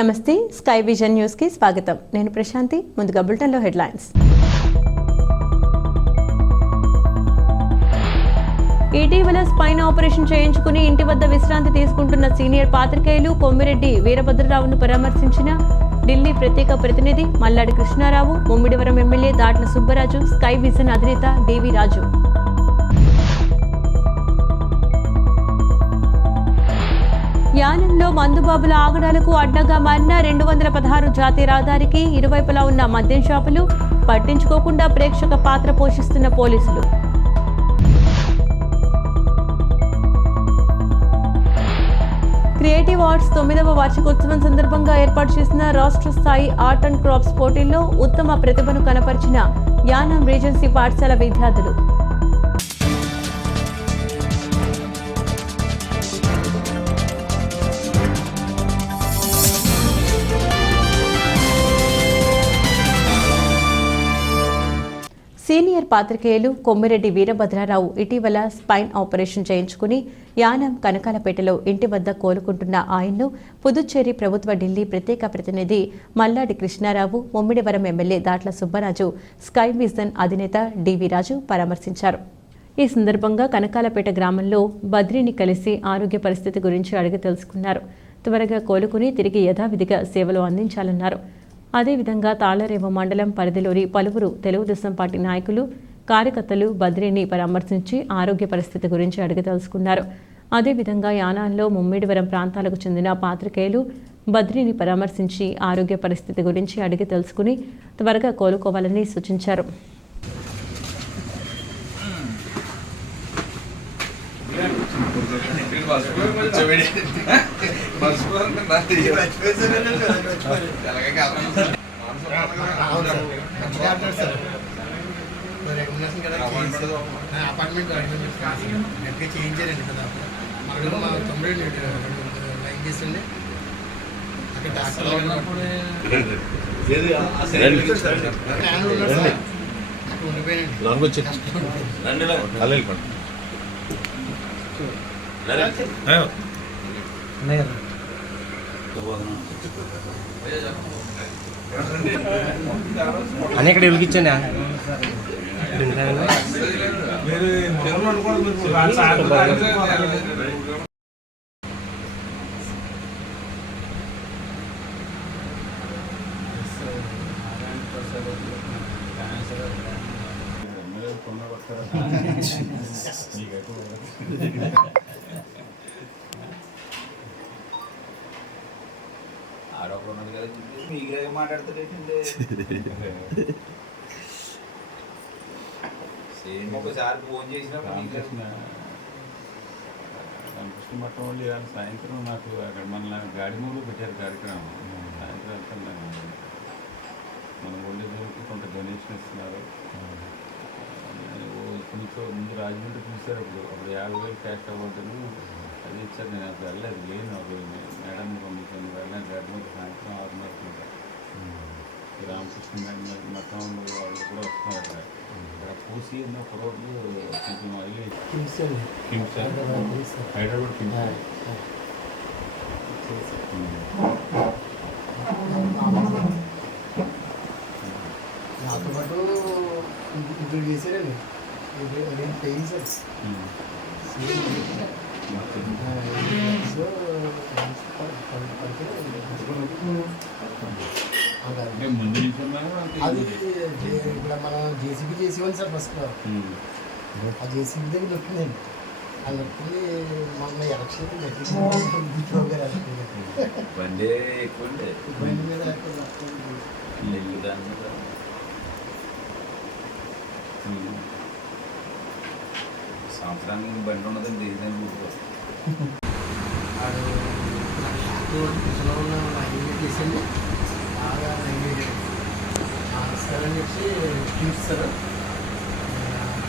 నమస్తే, sky vision news కి స్వాగతం. నేను ప్రశాంతి. ముందుగా బులెటిన్ లో హెడ్లైన్స్. ఇటీవల స్పైన్ ఆపరేషన్ చేయించుకుని ఇంటి వద్ద విశ్రాంతి తీసుకుంటున్న సీనియర్ పాత్రికేయులు కొమ్మిరెడ్డి వీరభద్రరావును పరామర్శించిన ఢిల్లీ ప్రత్యేక ప్రతినిధి Malladi Krishnarao, Mummidivaram MLA Datla Subbaraju, Sky Vision అధినేత డివి రాజు. యానంలో మందుబాబుల ఆగడాలకు అడ్డగా మారిన 216 జాతీయ రహదారికి ఇరువైపులా ఉన్న మద్యం షాపులు పట్టించుకోకుండా ప్రేక్షక పాత్ర పోషిస్తున్న పోలీసులు. క్రియేటివ్ ఆర్ట్స్ 9వ వార్షికోత్సవం సందర్భంగా ఏర్పాటు చేసిన రాష్ట్ర స్థాయి ఆర్ట్ అండ్ క్రాఫ్ట్స్ పోటీల్లో ఉత్తమ ప్రతిభను కనపరిచిన యానం రీజెన్సీ పాఠశాల విద్యార్థులు. సీనియర్ పాత్రికేయులు కొమ్మిరెడ్డి వీరభద్రరావు ఇటీవల స్పైన్ ఆపరేషన్ చేయించుకుని యానం కనకాలపేటలో ఇంటి వద్ద కోలుకుంటున్న ఆయన్ను పుదుచ్చేరి ప్రభుత్వ ఢిల్లీ ప్రత్యేక ప్రతినిధి Malladi Krishnarao, Mummidivaram MLA Datla Subbaraju, Sky Vision అధినేత డివి రాజు పరామర్శించారు. ఈ సందర్భంగా కనకాలపేట గ్రామంలో బద్రీని కలిసి ఆరోగ్య పరిస్థితి గురించి అడిగి తెలుసుకున్నారు. త్వరగా కోలుకుని తిరిగి యథావిధిగా సేవలు అందించాలన్నారు. అదేవిధంగా తాళ్లరేవు మండలం పరిధిలోని పలువురు తెలుగుదేశం పార్టీ నాయకులు, కార్యకర్తలు బద్రీని పరామర్శించి ఆరోగ్య పరిస్థితి గురించి అడిగి తెలుసుకున్నారు. అదేవిధంగా యానాంలో ముమ్మిడివరం ప్రాంతాలకు చెందిన పాత్రికేయులు బద్రీని పరామర్శించి ఆరోగ్య పరిస్థితి గురించి అడిగి తెలుసుకుని త్వరగా కోలుకోవాలని సూచించారు. అని ఇక్కడ వెలిగించండి. ఒకసారి ఫోన్ చేసినప్పుడు రామకృష్ణ మఠం వాళ్ళు ఇవాళ సాయంత్రం నాకు అక్కడ మన గాడిమూలు పెట్టారు కార్యక్రమం. సాయంత్రం వెళ్తున్నాను. మన ఒళ్ళకి కొంత డొనేషన్ ఇస్తున్నారు. కొంచెం ముందు రాజమండ్రి చూశారు. అప్పుడు 50,000 క్యాష్ అవ్వద్దని అది ఇచ్చారు. నేను అప్పుడు వెళ్ళలేదు, లేను. అప్పుడు మేడాన్ని పంపించాను. వెళ్ళాను గాడిమూలు సాయంత్రం 6:30. రామకృష్ణ మఠం వాళ్ళు కూడా వస్తున్నారు. అక్కడ పూసి ఉన్న ఒక రోడ్లు కొంచెం హైదరాబాద్ నాతో పాటు ఇప్పుడు చేశారండి. నేను పెయిన్ సార్ అది ఇక్కడ మనం జేసీబీ చేసేవాళ్ళు సార్ ఫస్ట్. ఆ జేసీబీ దగ్గర నొప్పిందండి. ఆ నొప్పింది మొన్న ఎలక్షన్ బండి ఎక్కువ బండి మీద సంవత్సరానికి బండి ఉన్నదండి. ఏదైనా ఊరుకోవాలి చేసండి. బాగా సార్ అని చెప్పి చూపిస్తారు.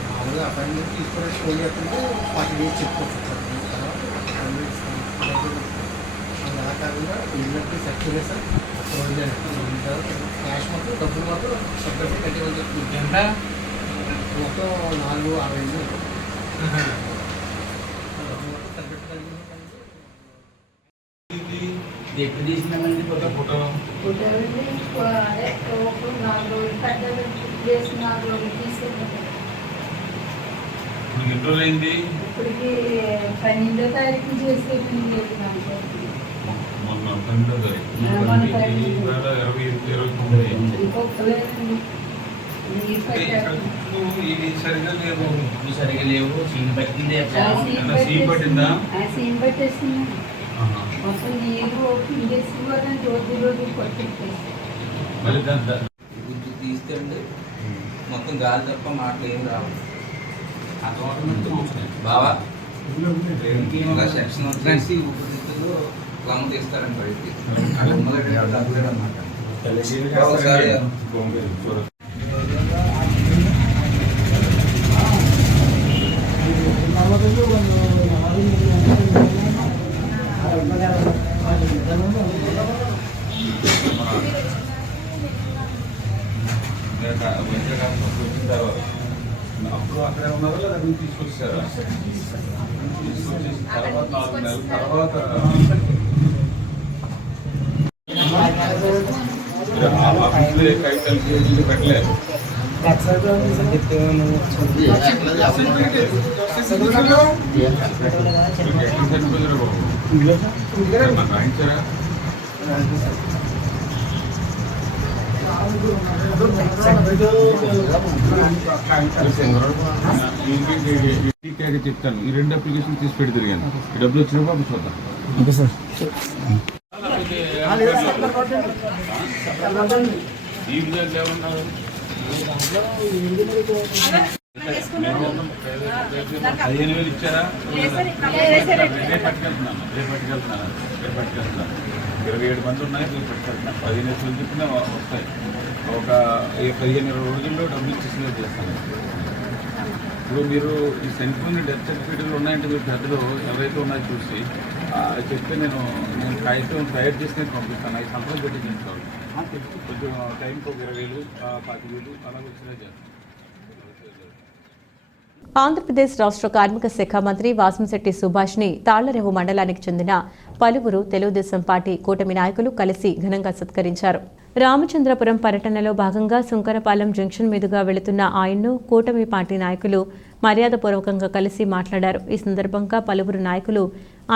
మామూలుగా అపాయింట్మెంట్ తీసుకోవడానికి ఫోన్ చేస్తుంటే 40 డేస్ చెప్పుకోవచ్చు సార్. అలా కాకుండా ఇళ్ళకి సర్టిఫికేట్ సార్ క్యాష్ మొత్తం డబ్బులు మాత్రం సపరేట్గా కట్టేవాళ్ళు చెప్తుంది. మొత్తం 4-5 ఎప్పుడు తీసినామండి ఫోటో ఫోటో అదే ఒక 4 రోజులు పెద్దలు చేసి 4 రోజులు తీసుకెళ్ళారు. ఇప్పుడు ఎన్ని రోజులు అయింది? ఇప్పటికి 12వ తారీఖు చేసేది మొన్న 12వ తారీఖు ఇవాళ 29 అయింది. ఇంకొకలేదండి నీరు పెట్టారు. ఇది సరిగా లేవు. ఇప్పుడు సరిగా లేవు. సీన్ పట్టింది సీన్ పట్టిందా? సీన్ పెట్టేసింది. మొత్తం నీరు పిండేసి కూడా రోజు కొట్టేసి మళ్ళీ గుజ్జు తీస్తే మొత్తం గాలి తప్ప మాటలు ఏం రావు. బావా ఒక సెక్షన్ వచ్చేసి ఊపిరితిత్తులు క్లమ్ తీస్తారని బయటికి అన్నమాట. ఒకసారి అప్పుడు అక్కడే ఉన్నారా లేదా మీరు తీసుకొచ్చారా? తీసుకొచ్చేసి తర్వాత 4 నెలల తర్వాత కైతలు పెట్టలేదు. రాయించారా? చెప్తాను. ఈ 2 అప్లికేషన్ తీసి పెట్టి తిరిగాను. ఈ డబ్బులు వచ్చినప్పుడు అప్పుడు చూద్దాం. Okay sir. ఈ విధంగా ఏమన్నారు? 15,000 ఇచ్చారా? రేపు పట్టుకెళ్తున్నాను. 27 మంది ఉన్నాయి. రేపు పట్టుకెళ్తున్నాను. 15,000 చెప్పినా వస్తాయి. ఒక 15-20 రోజుల్లో డబ్బులు ఇచ్చేసినట్టు చేస్తాను. ఇప్పుడు మీరు ఈ చనిపోయిన డెత్ సర్టిఫికేట్లు ఉన్నాయంటే మీరు పెద్దలు ఎవరైతే ఉన్నాయో చూసి చెప్తే నేను కాగితం తయారు చేసి నేను పంపిస్తాను. 5 సంవత్సరాలు పెట్టి చేస్తాను. కొంచెం టైంకి ఒక 20,000, 25,000 అలా వచ్చినా చేస్తాను. ఆంధ్రప్రదేశ్ రాష్ట్ర కార్మిక శాఖ మంత్రి వాసంశెట్టి సుభాష్ని తాళ్లరేవు మండలానికి చెందిన పలువురు తెలుగుదేశం పార్టీ కూటమి నాయకులు కలిసి ఘనంగా సత్కరించారు. రామచంద్రపురం పర్యటనలో భాగంగా సుంకరపాలెం జంక్షన్ మీదుగా వెళుతున్న ఆయన్ను కూటమి పార్టీ నాయకులు మర్యాదపూర్వకంగా కలిసి మాట్లాడారు. ఈ సందర్భంగా పలువురు నాయకులు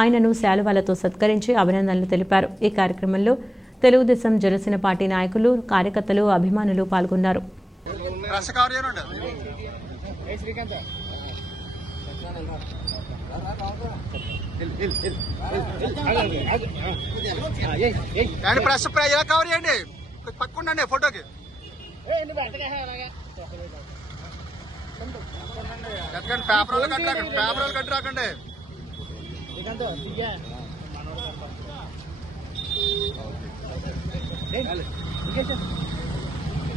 ఆయనను శాలువాలతో సత్కరించి అభినందనలు తెలిపారు. ఈ కార్యక్రమంలో తెలుగుదేశం జనసేన పార్టీ నాయకులు, కార్యకర్తలు, అభిమానులు పాల్గొన్నారు. ప్రెస్ ప్రైజ్ ఎలా కవర్ చేయండి, పక్కుండండి ఫోటోకి. పేపర్ కట్టి రాకండి.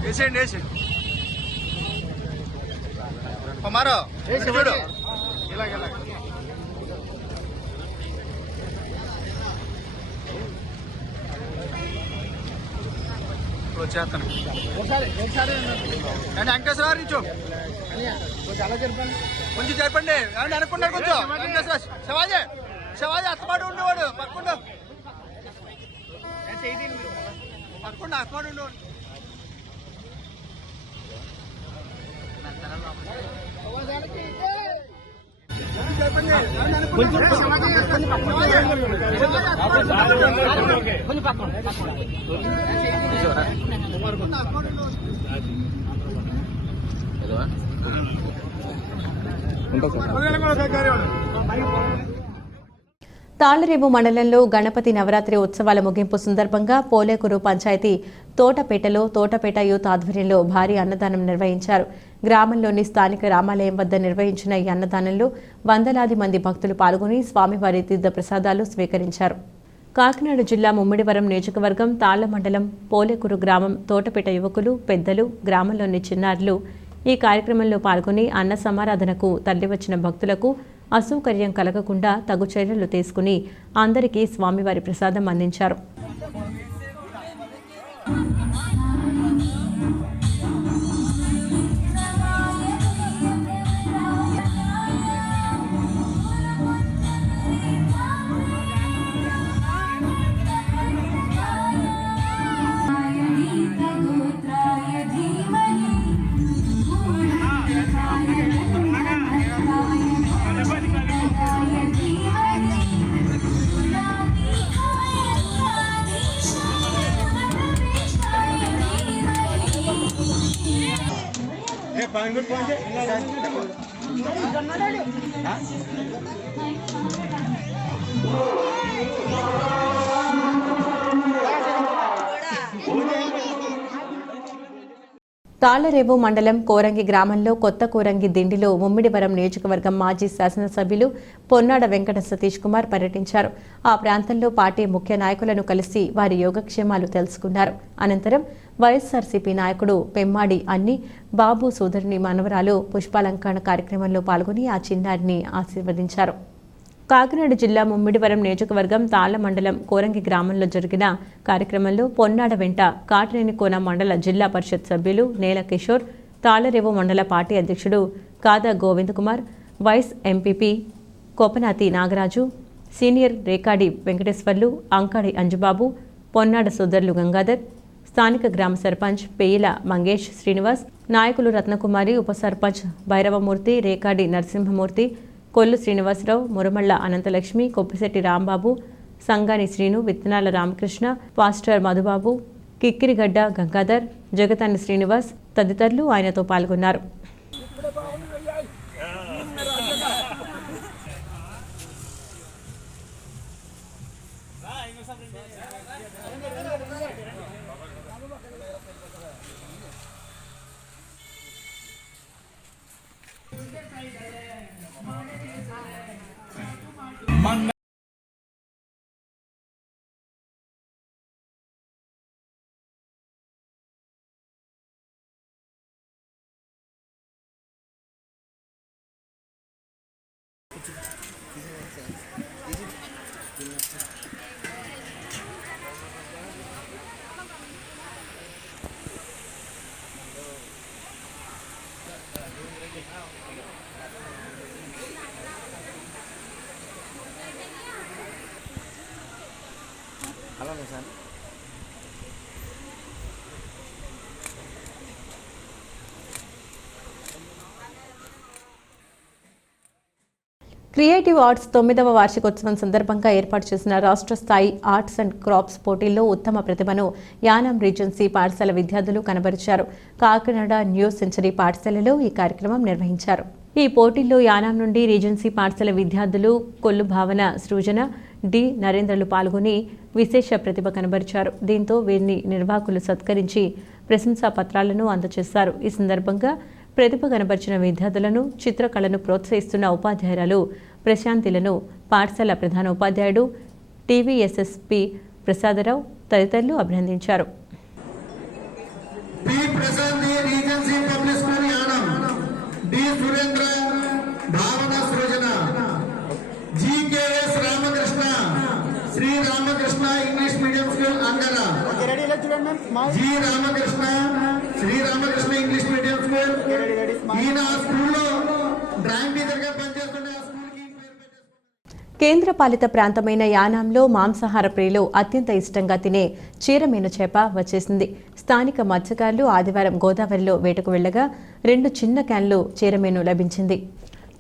వేసేయండి. కుమారు చూడు ఇలాగ వచ్చేస్తాను. అండి వెంకటేశ్వర నుంచి కొంచెం చెప్పండి. ఏమంటే అనుకున్నారు కొంచెం వెంకటేశ్వర శివాజీ అస్తమాడు ఉండేవాడు. పక్కకుండా అస్తమాడు ఉండేవాడు. చెప్పండి తాళ్లరేవు మండలంలో గణపతి నవరాత్రి ఉత్సవాల ముగింపు సందర్భంగా పోలేకూరు పంచాయతీ తోటపేటలో తోటపేట యూత్ ఆధ్వర్యంలో భారీ అన్నదానం నిర్వహించారు. గ్రామంలోని స్థానిక రామాలయం వద్ద నిర్వహించిన ఈ అన్నదానంలో వందలాది మంది భక్తులు పాల్గొని స్వామివారి తీర్థ ప్రసాదాలు స్వీకరించారు. కాకినాడ జిల్లా ముమ్మిడివరం నియోజకవర్గం తాళ్ల మండలం పోలేకూరు గ్రామం తోటపేట యువకులు, పెద్దలు, గ్రామంలోని చిన్నారులు ఈ కార్యక్రమంలో పాల్గొని అన్న సమారాధనకు తరలివచ్చిన భక్తులకు అసౌకర్యం కలగకుండా తగు చర్యలు తీసుకుని అందరికీ స్వామివారి ప్రసాదం అందించారు. తాళ్లరేవు మండలం కోరంగి గ్రామంలో కొత్త కోరంగి దిండిలో ముమ్మిడివరం నియోజకవర్గం మాజీ శాసనసభ్యులు పొన్నాడ వెంకట సతీష్ కుమార్ పర్యటించారు. ఆ ప్రాంతంలో పార్టీ ముఖ్య నాయకులను కలిసి వారి యోగక్షేమాలు తెలుసుకున్నారు. అనంతరం వైఎస్ఆర్సీపీ నాయకుడు పెమ్మాడి అన్ని బాబు సోదరుని మనవరాలు పుష్పాలంకరణ కార్యక్రమంలో పాల్గొని ఆ చిన్నారిని ఆశీర్వదించారు. కాకినాడ జిల్లా ముమ్మిడివరం నియోజకవర్గం తాళ్ల మండలం కోరంగి గ్రామంలో జరిగిన కార్యక్రమంలో పొన్నాడ వెంట కాటరేనికోన మండల జిల్లా పరిషత్ సభ్యులు నేల కిషోర్, తాళ్లరేవు మండల పార్టీ అధ్యక్షుడు కాదా Govind Kumar, vice MPP Kopanati Nagaraju, senior Rekadi Venkateswarlu, Ankadi Anjubabu, Ponnada సోదరులు గంగాధర్, స్థానిక గ్రామ సర్పంచ్ పెయ్యిల మంగేష్ శ్రీనివాస్, నాయకులు రత్నకుమారి, ఉప సర్పంచ్ భైరవమూర్తి, రేకాడి నరసింహమూర్తి, కొల్లు శ్రీనివాసరావు, మురమళ్ళ అనంతలక్ష్మి, కొప్పిశెట్టి రాంబాబు, సంగాని శ్రీను, విత్తనాల రామకృష్ణ, పాస్టర్ మధుబాబు, కిక్కిరిగడ్డ గంగాధర్, జగతాని శ్రీనివాస్ తదితరులు ఆయనతో పాల్గొన్నారు. అలానే సార్. క్రియేటివ్ ఆర్ట్స్ 9వ వార్షికోత్సవం సందర్భంగా ఏర్పాటు చేసిన రాష్ట్ర స్థాయి ఆర్ట్స్ అండ్ క్రాఫ్ట్స్ పోటీల్లో ఉత్తమ ప్రతిభను యానాం రీజెన్సీ పాఠశాల విద్యార్థులు కనబరిచారు. కాకినాడ న్యూ సెంచరీ పాఠశాలలో ఈ కార్యక్రమం నిర్వహించారు. ఈ పోటీల్లో యానాం నుండి రీజెన్సీ పాఠశాల విద్యార్థులు కొల్లు భావన, సృజన, డి నరేంద్రలు పాల్గొని విశేష ప్రతిభ కనబరిచారు. దీంతో వీరిని నిర్వాహకులు సత్కరించి ప్రశంసా పత్రాలను అందజేశారు. ఈ సందర్భంగా ప్రతిభ కనబరిచిన విద్యార్థులను, చిత్రకళను ప్రోత్సహిస్తున్న ఉపాధ్యాయురాలు ప్రశాంతిలను పాఠశాల ప్రధాన ఉపాధ్యాయుడు టీవీఎస్ఎస్పి ప్రసాదరావు తదితరులు అభినందించారు. Shri Ramakrishna English medium school Angara, G Ramakrishna Shri Ramakrishna English medium school. ఈయన స్కూల్లో డ్రాయింగ్ టీచర్ గా పనిచేస్తుండే ఆ స్కూల్కి కేంద్రపాలిత ప్రాంతమైన యానాంలో మాంసాహార ప్రియులు అత్యంత ఇష్టంగా తినే చీరమీను చేప వచ్చేసింది. స్థానిక మత్స్యకారులు ఆదివారం గోదావరిలో వేటకు వెళ్లగా 2 చిన్న క్యాన్లు చీరమీను లభించింది.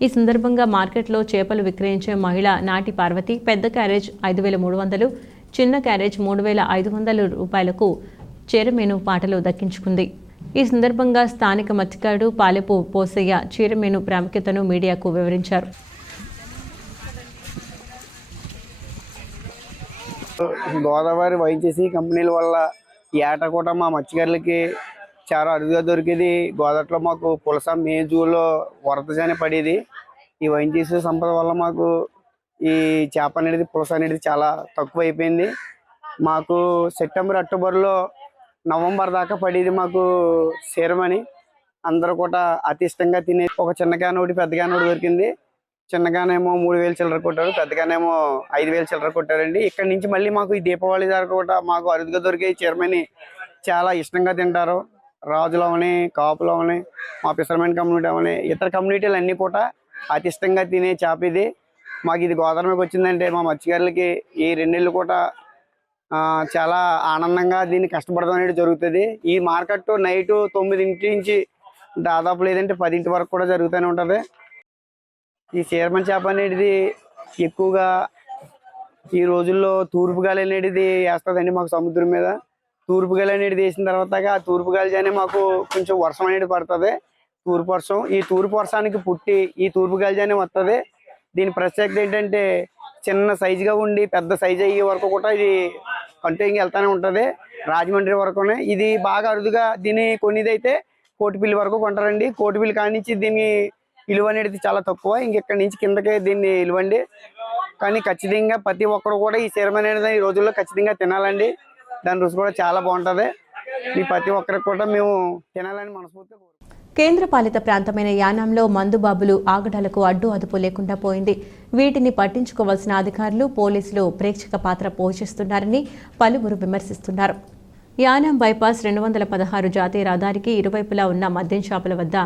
ఈ సందర్భంగా మార్కెట్లో చేపలు విక్రయించే మహిళ నాటి పార్వతి పెద్ద క్యారేజ్ 5,300, చిన్న క్యారేజ్ 3,500 రూపాయలకు చీరమీను పాటలు దక్కించుకుంది. ఈ సందర్భంగా స్థానిక మత్స్యకారుడు పాలెపు పోసయ్య చీరమీను ప్రాముఖ్యతను మీడియాకు వివరించారు. గోదావరి వైచేసి కంపెనీల వల్ల ఏట కూడా మా మత్స్యకారులకి చాలా అరుదుగా దొరికేది. గోదావరిలో మాకు పులస మే జూలో వరదజానే పడేది. ఈ వైచేసి సంపద వల్ల మాకు ఈ చేప అనేది, పులస అనేది చాలా తక్కువ అయిపోయింది. మాకు సెప్టెంబర్, అక్టోబర్లో, నవంబర్ దాకా పడేది మాకు చీరమని. అందరూ కూడా అతి ఇష్టంగా తినే ఒక చిన్న క్యాన్ ఒకటి, పెద్ద క్యాన్ ఒకటి దొరికింది. చిన్నగానేమో 3,000 చిల్లర కొట్టారు, పెద్దగానేమో 5,000 చిల్లర కొట్టారండి. ఇక్కడ నుంచి మళ్ళీ మాకు ఈ దీపావళి దాకా కూడా మాకు అరుదుగా దొరికే చీరమని చాలా ఇష్టంగా తింటారు. రాజులు అవని, కాపులు అవని, మా ఫిషర్మెన్ కమ్యూనిటీ అవని, ఇతర కమ్యూనిటీలు అన్నీ కూడా అతి ఇష్టంగా తినే చేప ఇది. మాకు ఇది గోదావరికి వచ్చిందంటే మా మత్స్యకారులకి ఈ 2 నెలలు కూడా చాలా ఆనందంగా దీన్ని కష్టపడడం అనేది జరుగుతుంది. ఈ మార్కెట్ నైట్ 9 నుంచి దాదాపు లేదంటే 10 వరకు కూడా జరుగుతూనే ఉంటుంది. ఈ చీరమని చేప అనేది ఎక్కువగా ఈ రోజుల్లో తూర్పు గాలి అనేది వేస్తుందండి మాకు సముద్రం మీద. తూర్పు గాలి అనేది వేసిన తర్వాత ఆ తూర్పు గాలి జానే మాకు కొంచెం వర్షం అనేది పడుతుంది. తూర్పు వర్షం. ఈ తూర్పు వర్షానికి పుట్టి ఈ తూర్పు గజాన్ని వస్తుంది. దీని ప్రత్యేకత ఏంటంటే చిన్న సైజుగా ఉండి పెద్ద సైజు అయ్యే వరకు కూడా ఇది కంటిన్యూగా వెళ్తానే ఉంటుంది. రాజమండ్రి వరకునే ఇది బాగా అరుదుగా దీన్ని కొనిదైతే కోటిపిల్లి వరకు కొంటారండి. కోటిపిల్లి కాడి నుంచి దీని విలువ అనేది చాలా తక్కువ. ఇంకెక్కడి నుంచి కిందకే దీన్ని విలువండి. కానీ ఖచ్చితంగా ప్రతి ఒక్కరు కూడా ఈ చీరమ అనేది ఈ రోజుల్లో ఖచ్చితంగా తినాలండి. దాని రుచి కూడా చాలా బాగుంటుంది. ఈ ప్రతి ఒక్కరికి కూడా మేము తినాలని మనస్ఫూర్తిగా కోరుకుంటున్నాం. కేంద్రపాలిత ప్రాంతమైన యానాంలో మందుబాబులు ఆగడాలకు అడ్డు అదుపు లేకుండా పోయింది. వీటిని పట్టించుకోవాల్సిన అధికారులు, పోలీసులు ప్రేక్షక పాత్ర పోషిస్తున్నారని పలువురు విమర్శిస్తున్నారు. యానాం బైపాస్ 216 జాతీయ రహదారికి ఇరువైపులా ఉన్న మద్యం షాపుల వద్ద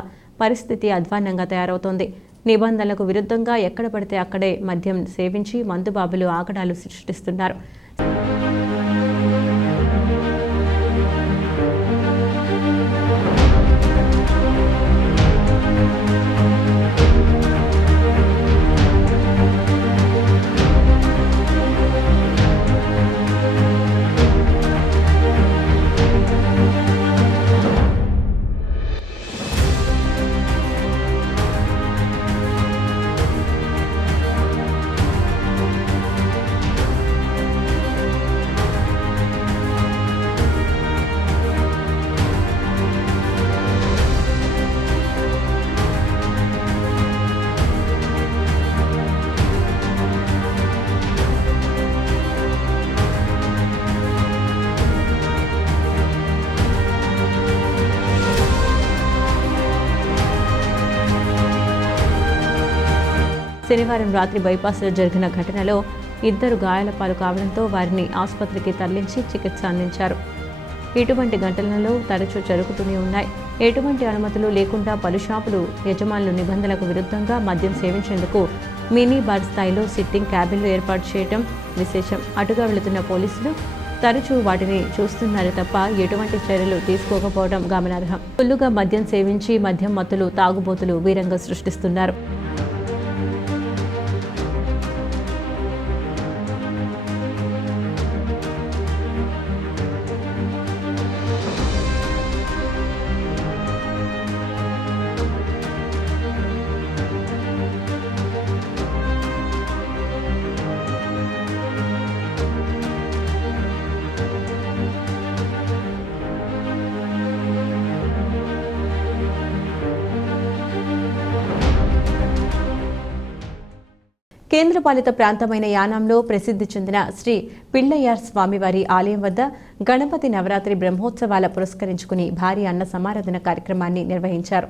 పరిస్థితి అధ్వాన్నంగా తయారవుతోంది. నిబంధనలకు విరుద్ధంగా ఎక్కడ పడితే అక్కడే మద్యం సేవించి మందుబాబులు ఆగడాలు సృష్టిస్తున్నారు. శనివారం రాత్రి బైపాస్లో జరిగిన ఘటనలో 2 గాయాల పాలు కావడంతో వారిని ఆసుపత్రికి తరలించి చికిత్స అందించారు. ఇటువంటి ఘటనలు తరచూ జరుగుతూనే ఉన్నాయి. ఎటువంటి అనుమతులు లేకుండా పలు షాపులు యజమానులు నిబంధనలకు విరుద్ధంగా మద్యం సేవించేందుకు మినీ బార్ స్థాయిలో సిట్టింగ్ క్యాబిన్లు ఏర్పాటు చేయడం విశేషం. అటుగా వెళుతున్న పోలీసులు తరచూ వాటిని చూస్తున్నారు తప్ప ఎటువంటి చర్యలు తీసుకోకపోవడం గమనార్హం. ఫుల్లుగా మద్యం సేవించి మద్యం మత్తులు తాగుబోతులు వీరంగా సృష్టిస్తున్నారు. కేంద్రపాలిత ప్రాంతమైన యానాంలో ప్రసిద్ధి చెందిన శ్రీ పిళ్ళయ్యార్ స్వామివారి ఆలయం వద్ద గణపతి నవరాత్రి బ్రహ్మోత్సవాల పురస్కరించుకుని భారీ అన్న సమారాధన కార్యక్రమాన్ని నిర్వహించారు.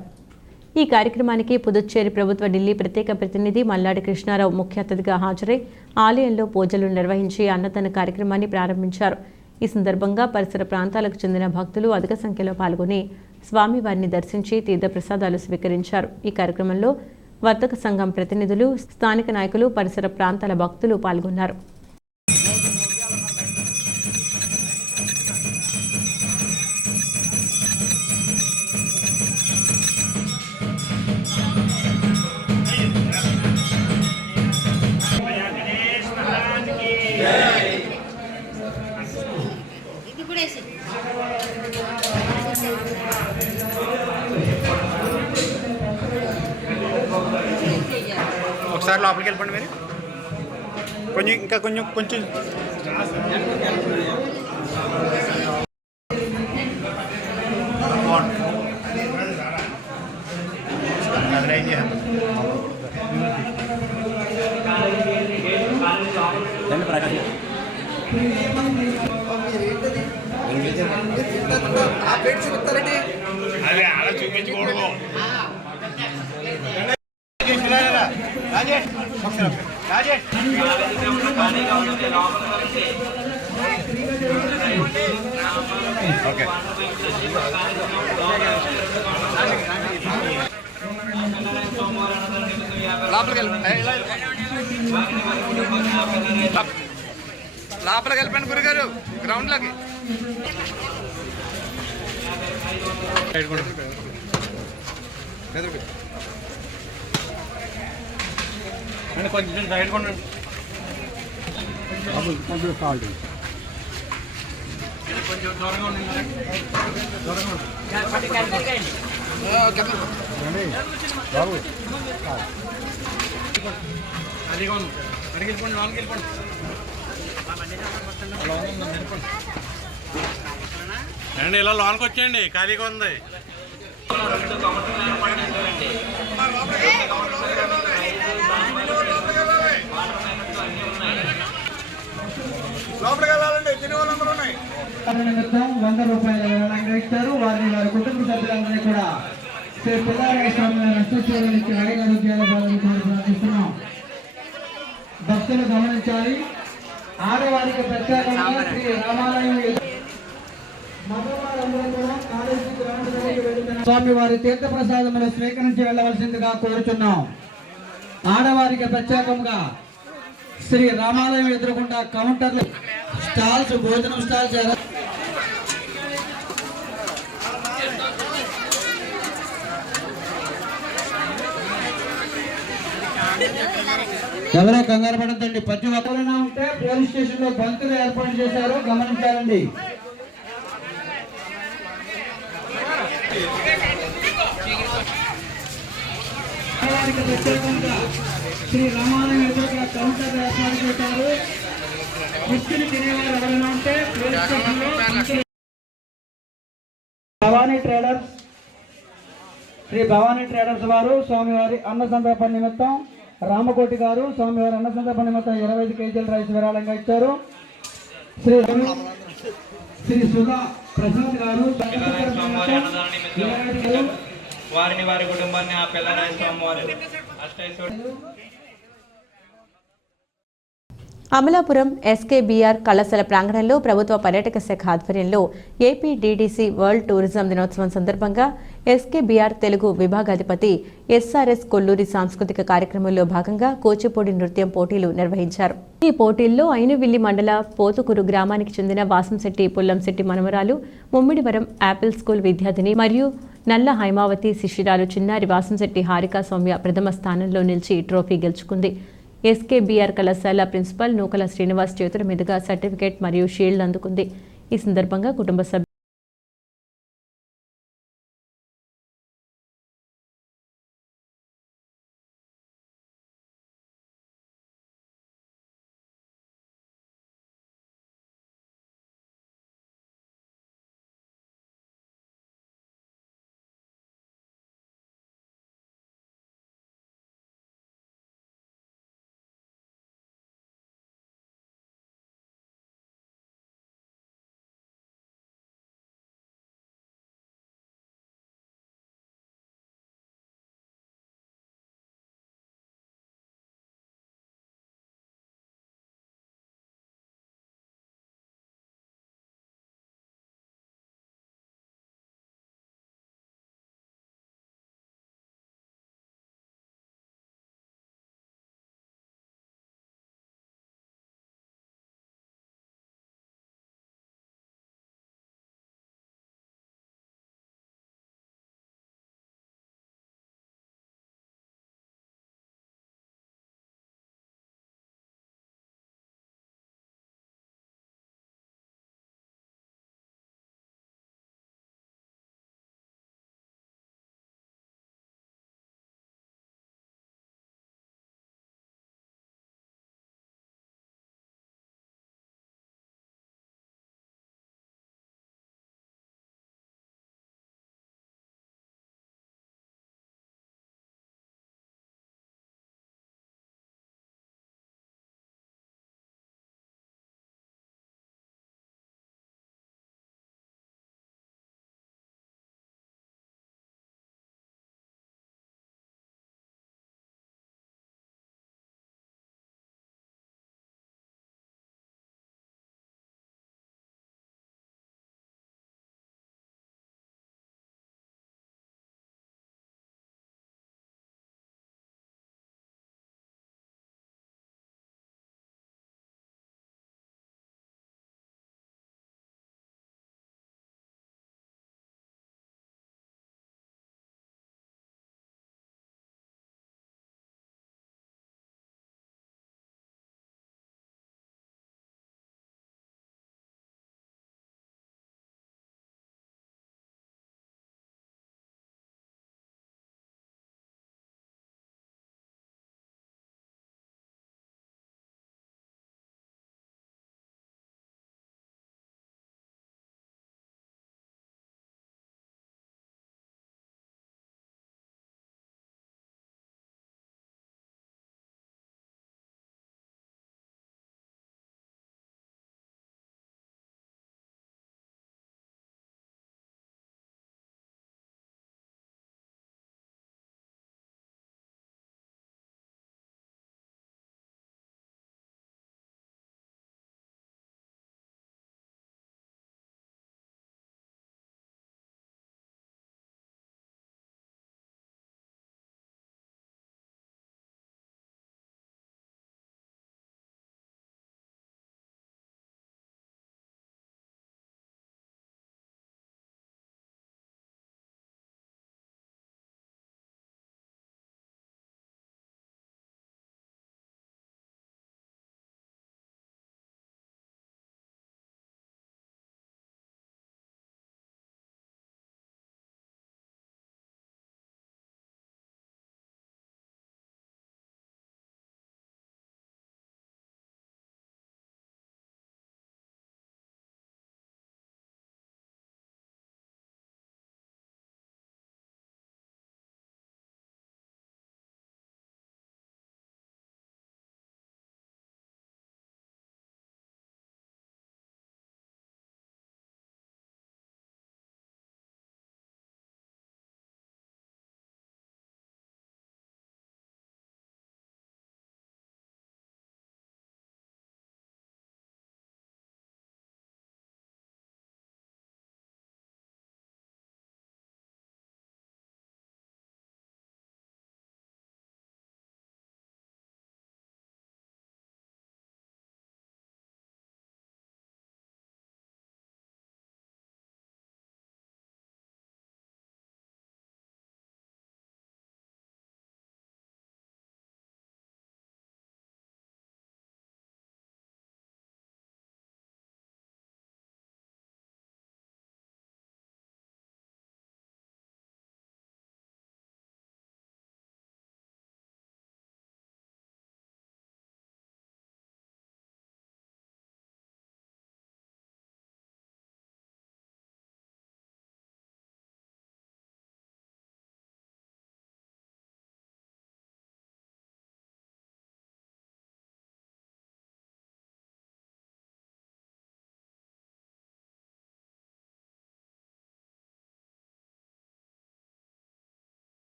ఈ కార్యక్రమానికి పుదుచ్చేరి ప్రభుత్వ ఢిల్లీ ప్రత్యేక ప్రతినిధి మల్లాడి కృష్ణారావు ముఖ్య అతిథిగా హాజరై ఆలయంలో పూజలు నిర్వహించి అన్నదాన కార్యక్రమాన్ని ప్రారంభించారు. ఈ సందర్భంగా పరిసర ప్రాంతాలకు చెందిన భక్తులు అధిక సంఖ్యలో పాల్గొని స్వామివారిని దర్శించి తీర్థప్రసాదాలు స్వీకరించారు. ఈ కార్యక్రమంలో వర్తక సంఘం ప్రతినిధులు, స్థానిక నాయకులు, పరిసర ప్రాంతాల భక్తులు పాల్గొన్నారు. ఒకసారి లోపలికి వెళ్ళిపోండి. మీరు కొంచెం ఇంకా కొంచెం అదే అలా చూపించకూడదు. రాజేష్ రాజేష్ ఓకే లోపలికి వెళ్ళిపోండి గురుగారు, గ్రౌండ్లోకి. కొంచెం సైడ్ కొండండి. కొంచెం దూరంగా ఉండండి. అండి ఇలా లోన్కి వచ్చేయండి, ఖాళీగా ఉంది. లోపలికి వెళ్ళాలండి, తినే వాళ్ళందరూ ఉన్నాయి. నిమిత్తం 100 రూపాయల విరాళంగా ఇచ్చారు. వారిని వారి కుటుంబ సభ్యులందరినీ కూడా శ్రీ పిల్లారాయ స్వామి వారి అష్టోత్తరానికి ఆరోగ్యాల బాలను ప్రార్థిస్తున్నాం. భక్తులు గమనించాలి, ఆడవారికి ప్రత్యేకంగా శ్రీ రామాలయం మగవారందరూ కూడా కాలేజీ గ్రౌండ్ దగ్గరికి వెళ్తున్న స్వామి వారి తీర్థ ప్రసాదములు స్వీకరించి వెళ్ళవలసిందిగా కోరుచున్నాం. ఆడవారికి ప్రత్యేకంగా శ్రీ రామాలయం ఎదురుకుండా కౌంటర్లు, స్టాల్స్, భోజనం స్టాల్స్ ఎవరో కంగారు పడద్దండి. ప్రతి ఒక్కరైనా ఉంటే పోలీస్ స్టేషన్ లో బంతులు ఏర్పాటు చేశారు, గమనించాలండి. ప్రత్యేకంగా శ్రీ రామాలయం ఎదురుగా కౌంటర్ ఏర్పాటు చేశారు. ముఖ్యులు తినేవారు ఎవరైనా ఉంటే పోలీస్ స్టేషన్ లో భవానీ ట్రేడర్స్, శ్రీ భవానీ ట్రేడర్స్ వారు స్వామివారి అన్న సందర్భ నిమిత్తం, రామకోటి గారు స్వామివారి అన్న సందర్భ నిమిత్తం 25 కేజీల రైస్ విరాళంగా ఇచ్చారు. శ్రీ సుధా ప్రసాద్ గారు వారిని వారి కుటుంబాన్ని ఆ పిల్లరాయ స్వామి వారు అష్టైశ్వర్యం. అమలాపురం ఎస్కేబీఆర్ కళాశాల ప్రాంగణంలో ప్రభుత్వ పర్యాటక శాఖ ఆధ్వర్యంలో ఏపీడీడీసీ వరల్డ్ టూరిజం దినోత్సవం సందర్భంగా ఎస్కేబీఆర్ తెలుగు విభాగాధిపతి ఎస్ఆర్ఎస్ కొల్లూరి సాంస్కృతిక కార్యక్రమంలో భాగంగా కూచిపూడి నృత్యం పోటీలు నిర్వహించారు. ఈ పోటీల్లో ఐనువిల్లి మండల పోతుకూరు గ్రామానికి చెందిన వాసంశెట్టి పుల్లంశెట్టి మనమరాలు, ముమ్మిడివరం యాపిల్ స్కూల్ విద్యార్థిని మరియు నల్ల హైమావతి శిష్యురాలు చిన్నారి వాసంశెట్టి హారికా సౌమ్య ప్రథమ స్థానంలో నిలిచి ట్రోఫీ గెలుచుకుంది. ఎస్కేబీఆర్ కళాశాల ప్రిన్సిపల్ నూకల శ్రీనివాస్ చేతుల మీదుగా సర్టిఫికేట్ మరియు షీల్డ్ అందుకుంది. ఈ సందర్భంగా కుటుంబ సభ్యులు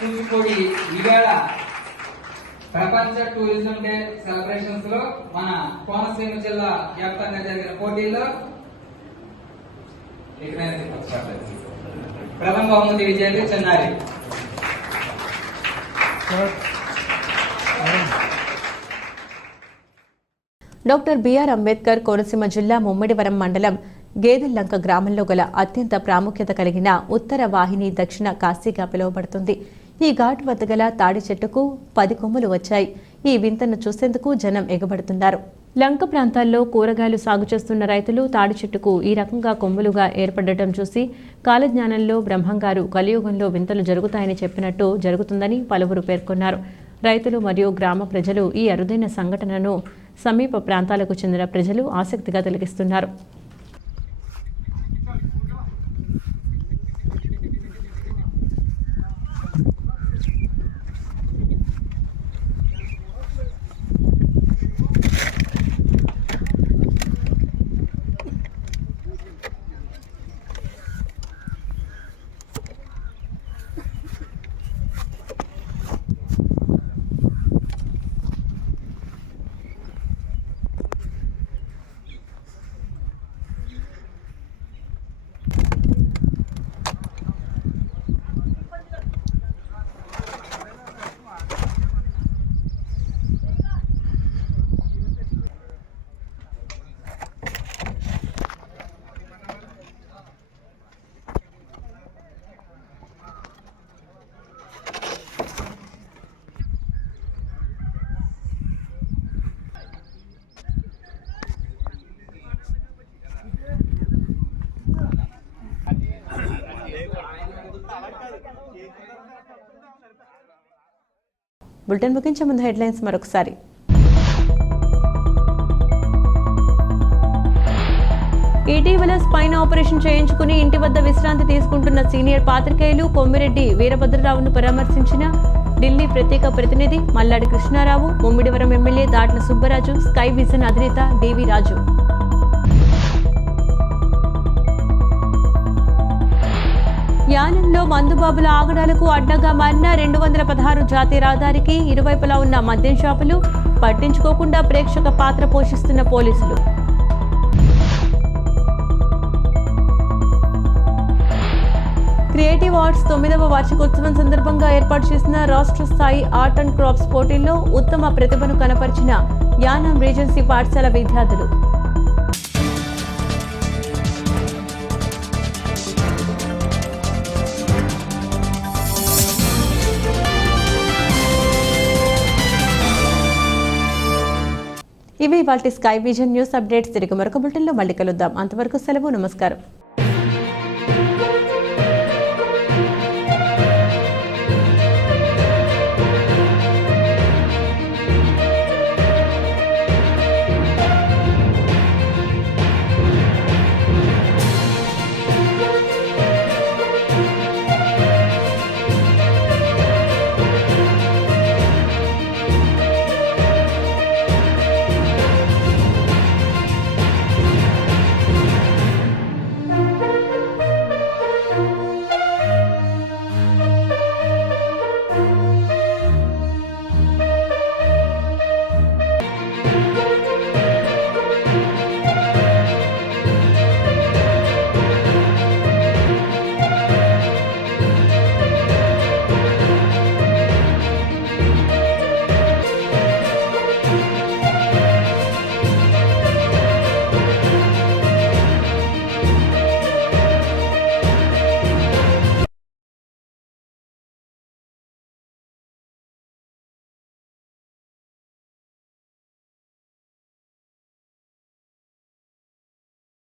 కూచిపూడి ఈవేళ ప్రపంచ టూరిజం డే సెలబ్రేషన్స్ లో మన కోనసీమ జిల్లా వ్యాప్తంగా జరిగిన పోటీల్లో ప్రథమ బహుమతి విజేత చెన్నారి. డాక్టర్ బిఆర్ అంబేద్కర్ కోనసీమ జిల్లా ముమ్మిడివరం మండలం గేదెల్లంక గ్రామంలో గల అత్యంత ప్రాముఖ్యత కలిగిన ఉత్తర వాహిని దక్షిణ కాశీగా పిలువబడుతుంది. ఈ ఘాట్ వద్ద గల తాడి చెట్టుకు 10 కొమ్ములు వచ్చాయి. ఈ వింతను చూసేందుకు జనం ఎగబడుతున్నారు. లంక ప్రాంతాల్లో కూరగాయలు సాగు చేస్తున్న రైతులు తాడి చెట్టుకు ఈ రకంగా కొమ్ములుగా ఏర్పడటం చూసి కాలజ్ఞానంలో బ్రహ్మంగారు కలియుగంలో వింతలు జరుగుతాయని చెప్పినట్టు జరుగుతుందని పలువురు పేర్కొన్నారు. రైతులు మరియు గ్రామ ప్రజలు ఈ అరుదైన సంఘటనను సమీప ప్రాంతాలకు చెందిన ప్రజలు ఆసక్తిగా తిలకిస్తున్నారు. బులెటిన్ ముగించే ముందు హెడ్లైన్స్ మరొకసారి. ఇటీవల స్పైన్ ఆపరేషన్ చేయించుకుని ఇంటి వద్ద విశ్రాంతి తీసుకుంటున్న సీనియర్ పాత్రికేయులు కొమ్మిరెడ్డి వీరభద్రరావును పరామర్శించిన ఢిల్లీ ప్రత్యేక ప్రతినిధి Malladi Krishnarao, Mummidivaram MLA Datla Subbaraju, Sky Vision అధినేత డివి రాజు. యానంలో మందుబాబుల ఆగడాలకు అడ్డగా మారిన 216 జాతీయ రహదారికి ఇరువైపులా ఉన్న మద్యం షాపులు, పట్టించుకోకుండా ప్రేక్షక పాత్ర పోషిస్తున్న పోలీసులు. క్రియేటివ్ ఆర్ట్స్ 9వ వార్షికోత్సవం సందర్భంగా ఏర్పాటు చేసిన రాష్ట్ర స్థాయి ఆర్ట్ అండ్ క్రాఫ్ట్స్ పోటీల్లో ఉత్తమ ప్రతిభను కనపరిచిన యానం రీజెన్సీ పాఠశాల విద్యార్థులు. ఇవి వాటి స్కై విజన్ న్యూస్ అప్డేట్స్. తిరిగి మరొక బులెటిన్లో మళ్ళీ కలుద్దాం. అంతవరకు సెలవు, నమస్కారం.